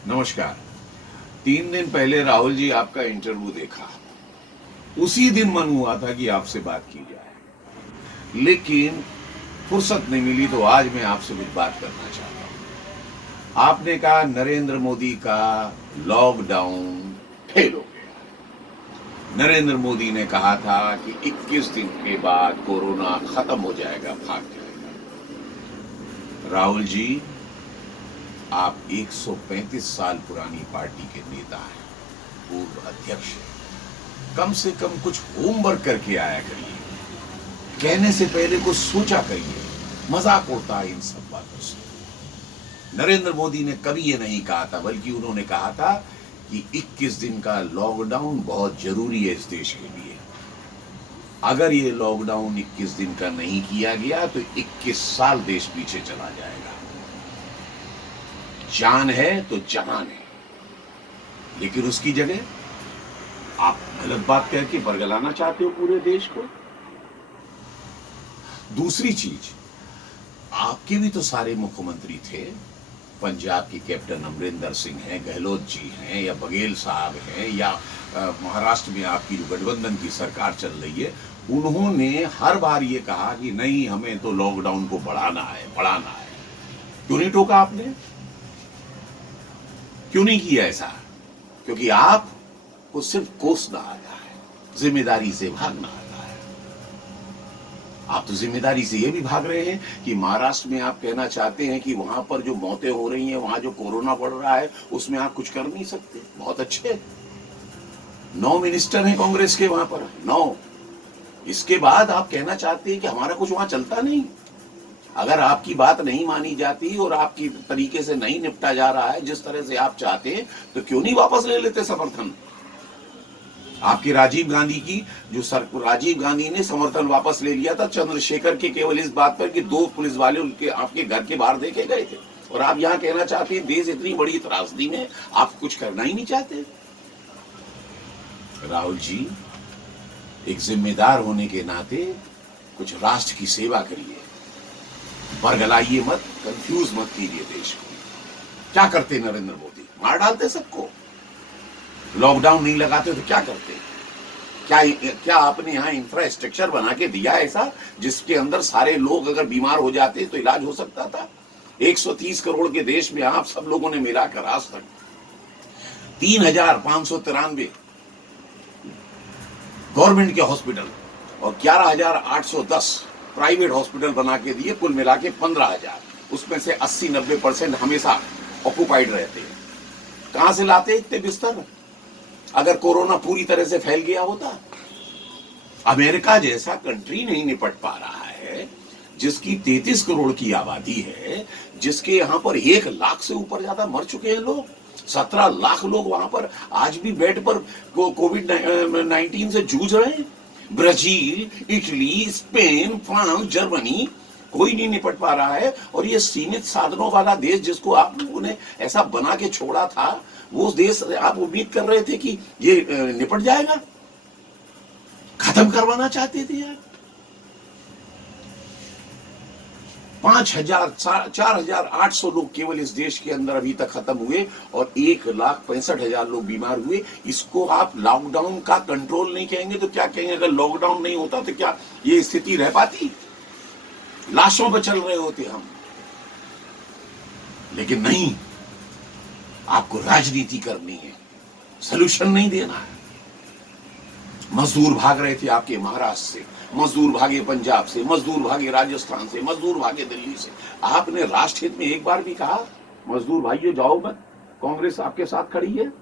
नमस्कार। 3 दिन पहले राहुल जी आपका इंटरव्यू देखा। उसी दिन मन हुआ था कि आपसे बात की जाए, लेकिन फुर्सत नहीं मिली, तो आज मैं आपसे कुछ बात करना चाहता हूं। आपने कहा नरेंद्र मोदी का लॉकडाउन फेल हो गया। नरेंद्र मोदी ने कहा था कि 21 दिन के बाद कोरोना खत्म हो जाएगा, भाग जाएगा। राहुल जी, आप 135 साल पुरानी पार्टी के नेता हैं, पूर्व अध्यक्ष हैं। कम से कम कुछ होमवर्क करके आया करिए। कहने से पहले कुछ सोचा करिए। मजाक उड़ता है इन सब बातों से। नरेंद्र मोदी ने कभी ये नहीं कहा था, बल्कि उन्होंने कहा था कि 21 दिन का लॉकडाउन बहुत जरूरी है इस देश के लिए। अगर ये लॉकडाउन 21 दिन का नहीं किया गया तो 21 साल देश पीछे चला जाएगा। जान है तो जहान है, लेकिन उसकी जगह आप गलत बात करके बरगलाना चाहते हो पूरे देश को। दूसरी चीज, आपके भी तो सारे मुख्यमंत्री थे। पंजाब के कैप्टन अमरिंदर सिंह हैं, गहलोत जी हैं, या बघेल साहब हैं, या महाराष्ट्र में आपकी जो गठबंधन की सरकार चल रही है, उन्होंने हर बार ये कहा कि नहीं, हमें तो लॉकडाउन को बढ़ाना है। क्यों नहीं टोका आपने? क्यों नहीं किया ऐसा? क्योंकि आपको सिर्फ कोसना आता है, जिम्मेदारी से भागना आता है। आप तो जिम्मेदारी से ये भी भाग रहे हैं कि महाराष्ट्र में आप कहना चाहते हैं कि वहां पर जो मौतें हो रही हैं, वहां जो कोरोना बढ़ रहा है, उसमें आप कुछ कर नहीं सकते। बहुत अच्छे, 9 मिनिस्टर हैं कांग्रेस के वहां पर, 9। इसके बाद आप कहना चाहते हैं कि हमारा कुछ वहां चलता नहीं। अगर आपकी बात नहीं मानी जाती और आपकी तरीके से नहीं निपटा जा रहा है जिस तरह से आप चाहते हैं, तो क्यों नहीं वापस ले लेते समर्थन? आपके राजीव गांधी की राजीव गांधी ने समर्थन वापस ले लिया था चंद्रशेखर के, केवल इस बात पर कि 2 पुलिस वाले उनके आपके घर के बाहर देखे गए थे। और आप यहां कहना चाहते हैं देश इतनी बड़ी त्रासदी में आप कुछ करना ही नहीं चाहते। राहुल जी, एक जिम्मेदार होने के नाते कुछ राष्ट्र की सेवा करिए। बरगलाइए मत, कंफ्यूज मत कीजिए देश को। क्या करते नरेंद्र मोदी? मार डालते सबको। लॉकडाउन नहीं लगाते तो क्या करते? क्या आपने यहाँ इंफ्रास्ट्रक्चर बना के दिया ऐसा जिसके अंदर सारे लोग अगर बीमार हो जाते तो इलाज हो सकता था? 130 करोड़ के देश में आप सब लोगों ने मिलाकर आज तक 3,593 गवर्नमेंट के हॉस्पिटल और 11,810 प्राइवेट हॉस्पिटल बना के दिए, कुल मिला के 15,000। उसमें से 80-90% हमेशा ऑक्यूपाइड रहते हैं। कहां से लाते इतने बिस्तर? अगर कोरोना पूरी तरह से फैल गया होता? अमेरिका जैसा कंट्री नहीं निपट पा रहा है, जिसकी 33 करोड़ की आबादी है, जिसके यहां पर 1 लाख से ऊपर ज्यादा मर चुके हैं लोग, 17 लाख लोग वहां पर आज भी बेड पर कोविड-19 से जूझ रहे हैं। Brazil, Italy, Spain, France, Germany, कोई नहीं निपट पा रहा है। और ये सीमित साधनों वाला देश जिसको आप लोगों ने ऐसा बना के छोड़ा था, वो देश आप उम्मीद कर रहे थे कि ये निपट जाएगा? खत्म करवाना चाहते थे यार। 4,800 लोग केवल इस देश के अंदर अभी तक खत्म हुए और 1,65,000 लोग बीमार हुए। इसको आप लॉकडाउन का कंट्रोल नहीं कहेंगे तो क्या कहेंगे? अगर लॉकडाउन नहीं होता तो क्या ये स्थिति रह पाती? लाशों पर चल रहे होते हम। लेकिन नहीं, आपको राजनीति करनी है, सलूशन नहीं देना है। मजदूर भाग रहे थे आपके महाराष्ट्र से, मजदूर भागे पंजाब से, मजदूर भागे राजस्थान से, मजदूर भागे दिल्ली से। आपने राष्ट्र हित में एक बार भी कहा मजदूर भाइयों जाओ मत, कांग्रेस आपके साथ खड़ी है,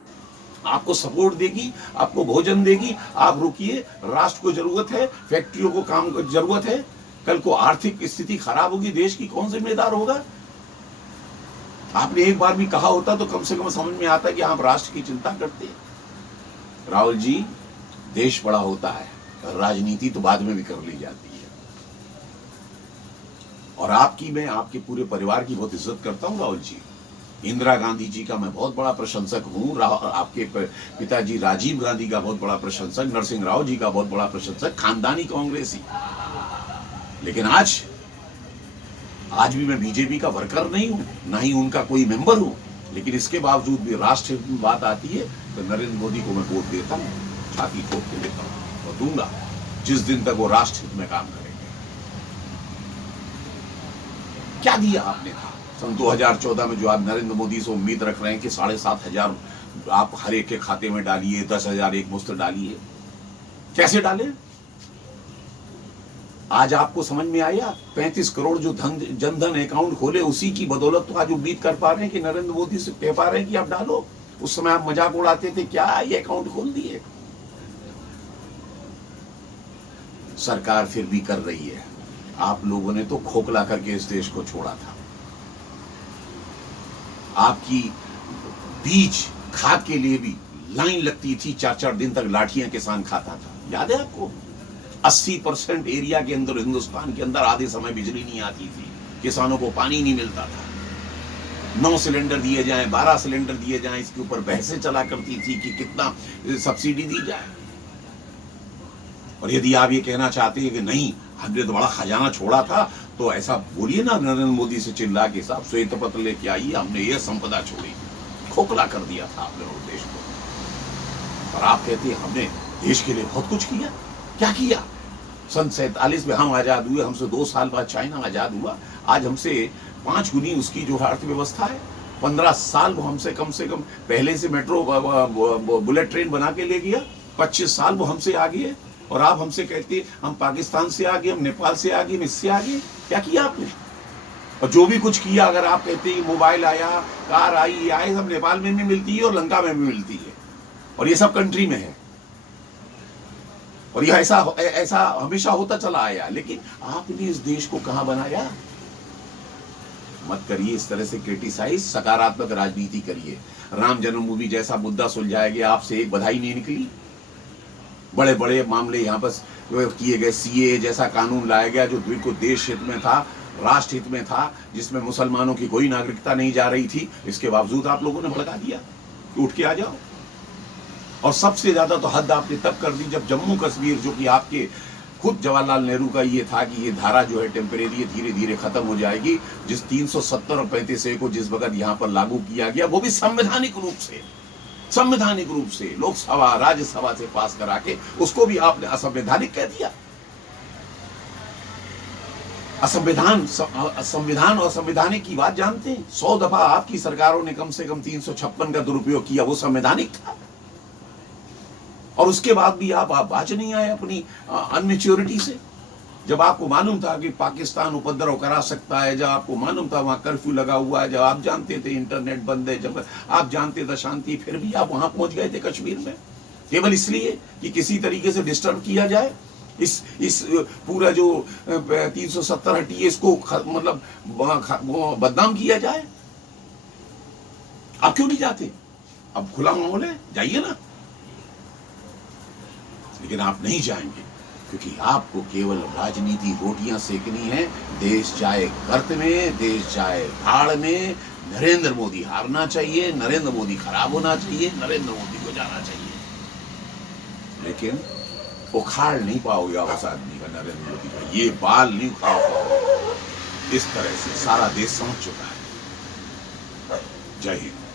आपको सपोर्ट देगी, आपको भोजन देगी, आप रुकिए, राष्ट्र को जरूरत है, फैक्ट्रियों को काम की जरूरत है। कल को आर्थिक स्थिति खराब होगी देश की, कौन जिम्मेदार होगा? आपने एक बार भी कहा होता तो कम से कम समझ में आता कि आप राष्ट्र की चिंता करते हैं। राहुल जी, देश बड़ा होता है, राजनीति तो बाद में भी कर ली जाती है। और मैं आपके पूरे परिवार की बहुत इज्जत करता हूं राहुल जी। इंदिरा गांधी जी का मैं बहुत बड़ा प्रशंसक हूं, आपके पिताजी राजीव गांधी का बहुत बड़ा प्रशंसक, नरसिंह राव जी का बहुत बड़ा प्रशंसक, खानदानी कांग्रेसी। लेकिन आज भी मैं बीजेपी का वर्कर नहीं हूं, ना ही उनका कोई मेंबर हूं। लेकिन इसके बावजूद भी राष्ट्र हित में बात आती है तो नरेंद्र मोदी को मैं वोट देता हूँ, छाती ठोक के देता हूँ और दूंगा जिस दिन तक वो राष्ट्र हित में काम करेंगे। क्या दिया आपने था सन 2014 में जो आप नरेंद्र मोदी से उम्मीद रख रहे हैं कि 7,500 आप हर एक के खाते में डालिए, 10,000 एक मुश्त डालिए, कैसे डाले? आज आपको समझ में आया? 35 करोड़ जो जनधन अकाउंट खोले उसी की बदौलत तो आज उम्मीद कर पा रहे हैं कि नरेंद्र मोदी से कह पा रहे हैं कि आप डालो। उस समय आप मजाक उड़ाते थे, क्या ये अकाउंट खोल दिए। सरकार फिर भी कर रही है। आप लोगों ने तो खोखला करके इस देश को छोड़ा था। आपकी बीज खाद के लिए भी लाइन लगती थी, 4-4 दिन तक लाठियां किसान खाता था, याद है आपको? 80% एरिया के अंदर, हिंदुस्तान के अंदर आधे समय बिजली नहीं आती थी, किसानों को पानी नहीं मिलता था। 9 सिलेंडर दिए जाएं, 12 सिलेंडर दिए जाएं, इसके ऊपर बहसें चला करती थी कि कितना सब्सिडी दी जाए। और यदि आप ये कहना चाहते हैं कि नहीं हमने तो बड़ा खजाना छोड़ा था, तो ऐसा बोलिए ना नरेंद्र मोदी से चिल्ला के, साहब श्वेत पत्र लेके आइए, हमने ये संपदा छोड़ी। खोखला कर दिया था आपने देश को। और आप कहते हैं हमने देश के लिए बहुत कुछ किया। क्या किया? सन 47 में हम आजाद हुए, हमसे 2 साल बाद चाइना आजाद हुआ। आज हमसे 5 गुनी उसकी जो अर्थव्यवस्था है। 15 साल वो हमसे कम पहले से मेट्रो बुलेट ट्रेन बना के ले गया। 25 साल वो हमसे आगे है। और आप हमसे कहते हम पाकिस्तान से आगे, हम नेपाल से आगे, हम इससे आगे। क्या किया आपने? और जो भी कुछ किया, अगर आप कहते हैं मोबाइल आया, कार आई, ये आए, सब नेपाल में भी मिलती है और लंका में भी मिलती है, और ये सब कंट्री में है। और यह ऐसा हमेशा होता चला आया। लेकिन आपने इस देश को कहां बनाया? मत करिए इस तरह से क्रिटिसाइज, सकारात्मक राजनीति करिए। राम जन्मभूमि जैसा मुद्दा सुलझाया गया, आपसे एक बधाई नहीं निकली। बड़े बड़े मामले यहाँ पर किए गए, सीए जैसा कानून लाया गया जो बिल्कुल देश हित में था, राष्ट्र हित में था, जिसमें मुसलमानों की कोई नागरिकता नहीं जा रही थी। इसके बावजूद आप लोगों ने भड़का दिया कि उठ के आ जाओ। और सबसे ज्यादा तो हद आपने तब कर दी जब जम्मू कश्मीर, जो कि आपके खुद जवाहरलाल नेहरू का ये था कि ये धारा जो है टेम्परेरी धीरे धीरे खत्म हो जाएगी, जिस 370 और 35A को जिस वक्त यहाँ पर लागू किया गया, वो भी संवैधानिक रूप से लोकसभा राज्यसभा से पास करा के उसको भी आपने असंवैधानिक कह दिया। संविधान और संवैधानिक की बात जानते हैं। 100 दफा आपकी सरकारों ने कम से कम 356 का दुरुपयोग किया, वो संवैधानिक था। और उसके बाद भी आप बाज नहीं आए अपनी अनमेच्योरिटी से। जब आपको मालूम था कि पाकिस्तान उपद्रव करा सकता है, जब आपको मालूम था वहां कर्फ्यू लगा हुआ है, जब आप जानते थे इंटरनेट बंद है, जब आप जानते थे शांति, फिर भी आप वहां पहुंच गए थे कश्मीर में, केवल इसलिए कि किसी तरीके से डिस्टर्ब किया जाए, इस पूरा जो 370 हटिए इसको मतलब बदनाम किया जाए। आप क्यों नहीं जाते? अब खुला माहौल है, जाइए ना। लेकिन आप नहीं जाएंगे क्योंकि आपको केवल राजनीति रोटियां सेकनी है। देश जाए गर्त में, देश जाए भाड़ में, नरेंद्र मोदी हारना चाहिए, नरेंद्र मोदी खराब होना चाहिए, नरेंद्र मोदी को जाना चाहिए। लेकिन उखाड़ नहीं पाओगे आप उस आदमी का, नरेंद्र मोदी का ये बाल नहीं उखाड़ पाओगे। इस तरह से सारा देश समझ चुका है। जय हिंद।